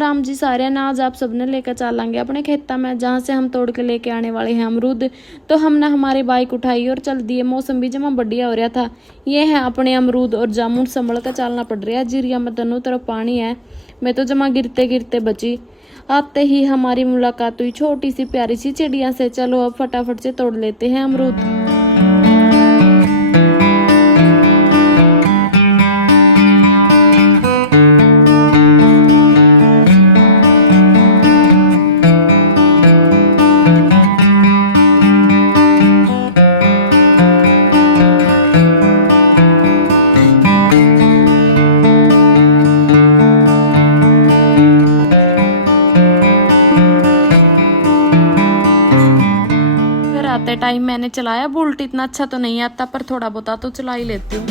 राम जी सारे ना, आज आप सबने लेकर चलेंगे अपने खेता में जहाँ से हम तोड़ के लेके आने वाले हैं अमरूद। तो हमने हमारी बाइक उठाई और चल दिए। मौसम भी जमा बढ़िया हो रहा था। ये है अपने अमरूद और जामुन, संभल कर चलना पड़ रहा है। जीरिया में दोनों तरफ पानी है, मैं तो जमा गिरते गिरते बची। आते ही हमारी मुलाकात हुई छोटी सी प्यारी सी चिड़िया से। चलो अब फटाफट से तोड़ लेते हैं अमरूद। आते टाइम मैंने चलाया बुलेट, इतना अच्छा तो नहीं आता पर थोड़ा बहुत तो चला ही लेती हूँ।